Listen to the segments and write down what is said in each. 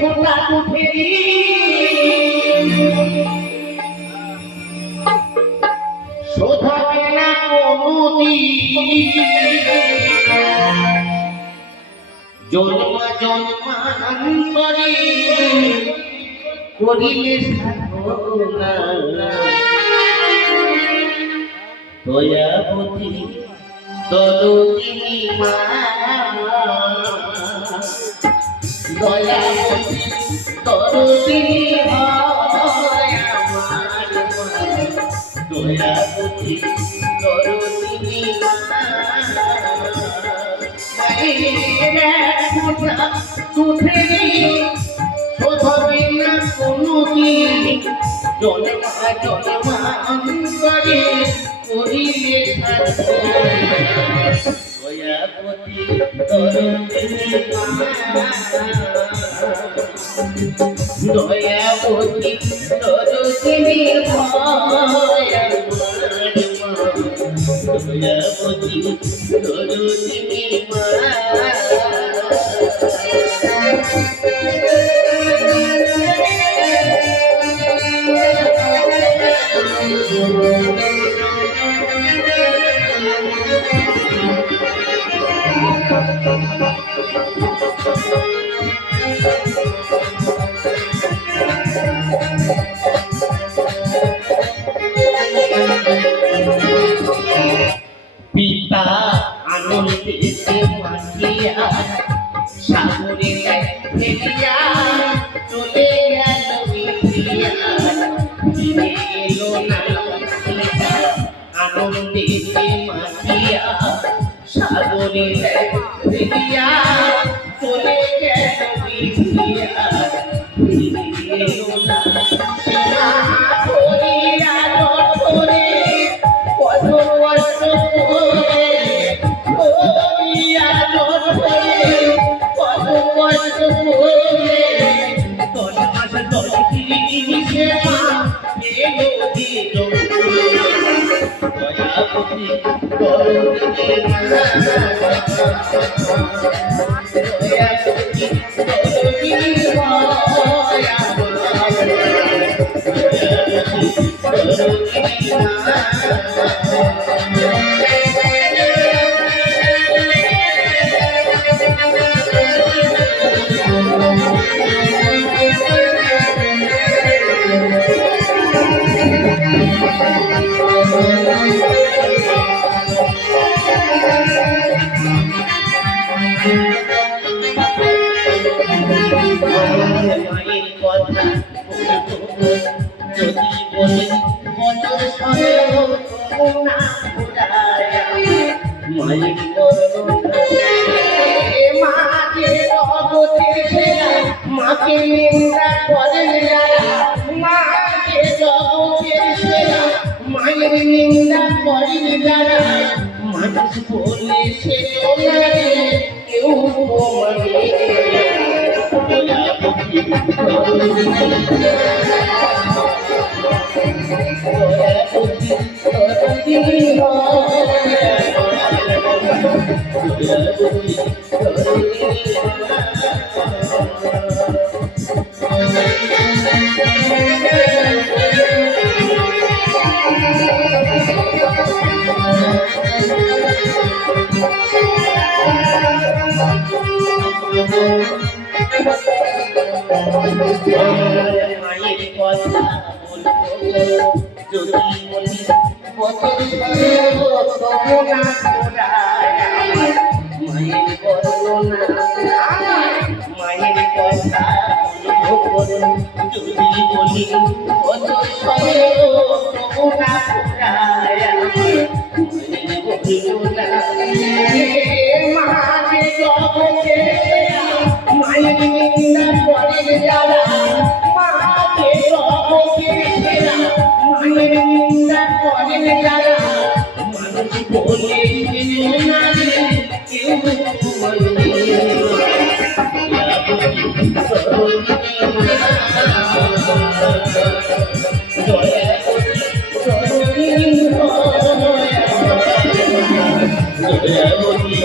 ফোটা উঠেনি শোধাবে না জন্ম জন্মান্তরে করিলে সাধনা দয়াবতী দরদিনী মা দয়াবতী দরদিনী হয় আমার দয়াবতী দরদিনী মা তুঠেনি শোধাবে না কোনদিন জন্মা জন্মান্তরে করিলে দয়াবতী দরদিনী মা দয়াবতী দরদিনী হয় দয়াবতী দরদিনী মা পিতা আনন্দেতে মাতিয়া সাগরে ফেলিয়া চলে গেল মিলিয়া ফিরে এলো না পিতা আনন্দেতে মাতিয়া সাগরে ফেলিয়া চলে গেল মিলিয়া ফিরে এলো না মায়ের কথা যদি বলি বছর সরে না মায়ের মাকে মাকে নিন্দা করেন যারা মাকে জগতের সেরা মায়ের নিন্দা করেন যারা মানুষ বলে সে কেউ মানে মায়ের কথা যদি বলি মায়ের বর্ণনা মায়ের কথা যদি বলি মায়ের নিন্দা করেন যারা মাকে মায়ের নিন্দা করেন যারা মানুষ বলে কেউ দয়াবতী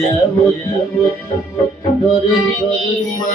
নিরাপদ দরদি মা